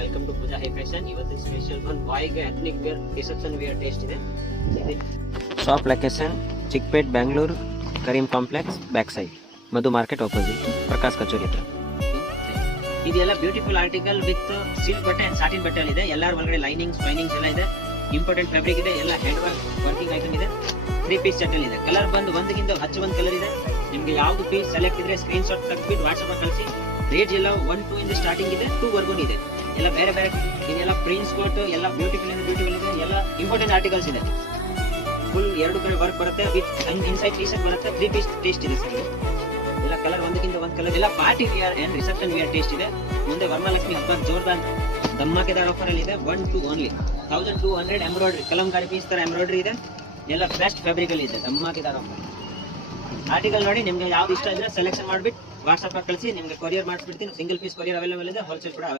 Welcome to Pooja high fashion. ಇವತ್ತು special ಒಂದು ಬಾಯ್ಗೆ ethnic wear reception wear taste ಇದೆ. Shop location Chickpet, Bangalore, Kareem complex back side, Madhu market opposite, Prakash kachori ಹತ್ರ. ಇದೆಲ್ಲ ಬ್ಯೂಟಿಫುಲ್ ಆರ್ಟಿಕಲ್ ವಿತ್ ಸಿಲ್ಕ್ ಬಟ್ಟೆ ಅಂಡ್ ಸಾಟಿನ್ ಬಟ್ಟೆ ಇದೆ. ಎಲ್ಲರ ಒಳಗಡೆ ಲೈನಿಂಗ್ಸ್ ಎಲ್ಲ ಇದೆ. ಇಂಪಾರ್ಟೆಂಟ್ ಫ್ಯಾಬ್ರಿಕ್ ಇದೆ. ಎಲ್ಲ ಹೆಡ್ ವರ್ಕಿಂಗ್ ಐಟಮ್ ಇದೆ. 3 ಪೀಸ್ ಸೆಟ್ ಇದೆ. ಕಲರ್ ಬಂದು ಒಂದಕ್ಕಿಂತ ಹಚ್ಚ ಒಂದು ಕಲರ್ ಇದೆ. ನಿಮಗೆ ಯಾವ್ದು ಪೀಸ್ ಸೆಲೆಕ್ಟ್ ಇದ್ರೆ ಸ್ಕ್ರೀನ್ ಶಾಟ್ ತೆಗೆದ್ಬಿಟ್ಟು ವಾಟ್ಸ್ಆಪ್ ಕಳಿಸಿ. ರೇಟ್ ಎಲ್ಲ 1-2 ಇಂದ ಸ್ಟಾರ್ಟಿಂಗ್ ಇದೆ, 2 ವರ್ಗೂ ಇದೆ. ಎಲ್ಲ ಬೇರೆ ಬೇರೆ ಇದೆಲ್ಲ ಪ್ರಿನ್ಸ್ ಕೋಟ್ ಎಲ್ಲ ಬ್ಯೂಟಿಫುಲ್ ಇದೆ. ಎಲ್ಲ ಇಂಪಾರ್ಟೆಂಟ್ ಆರ್ಟಿಕಲ್ಸ್ ಇದೆ. ಫುಲ್ 2 ಕಡೆ ವರ್ಕ್ ಬರುತ್ತೆ. ವಿತ್ ಇನ್ಸೈಡ್ ಟೀ ಶರ್ಟ್ ಬರುತ್ತೆ. 3 ಪೀಸ್ ಟೇಸ್ಟ್ ಇದೆ ಸರ್. ಎಲ್ಲ ಕಲರ್ ಒಂದಕ್ಕಿಂತ ಒಂದು ಕಲರ್. ಎಲ್ಲ party wear and reception wear taste ಇದೆ. ಮುಂದೆ ವರಮಹಾಲಕ್ಷ್ಮಿ ಹಬ್ಬ ಜೋರ್ದಾರ್ ಧಮಾಕೆದಾರ್ ಆಫರ್ ಅಲ್ಲಿ ಇದೆ. 1-2 ಓನ್ಲಿ 1200 ಎಂಬ್ರಾಯ್ಡ್ರಿ ಕಲಂಕಾರಿ ಪೀಸ್ ತರ ಎಂಬ್ರಾಯ್ಡ್ರಿ ಇದೆ. ಎಲ್ಲ ಬೆಸ್ಟ್ ಫ್ಯಾಬ್ರಿಕ್ ಅಲ್ಲಿ ಇದೆ. ಧಮಾಕೆದಾರ್ ಆಫರ್. ಆರ್ಟಿಕಲ್ ನೋಡಿ ನಿಮ್ಗೆ ಯಾವ್ದು ಇಷ್ಟ ಇದ್ರೆ ಸೆಲೆಕ್ಷನ್ ಮಾಡ್ಬಿಟ್ಟು ವಾಟ್ಸ್ಆಪ್ ಕಳಿಸಿ. ನಿಮ್ಗೆ ಕೊರಿಯರ್ ಮಾಡಿಸ್ಬಿಡ್ತೀನಿ. ಸಿಂಗಲ್ ಪೀಸ್ ಕೊರಿಯರ್ ಅವೈಲೇಬಲ್ ಇದೆ. ಹೋಲ್ಸೇಲ್ ಕೂಡ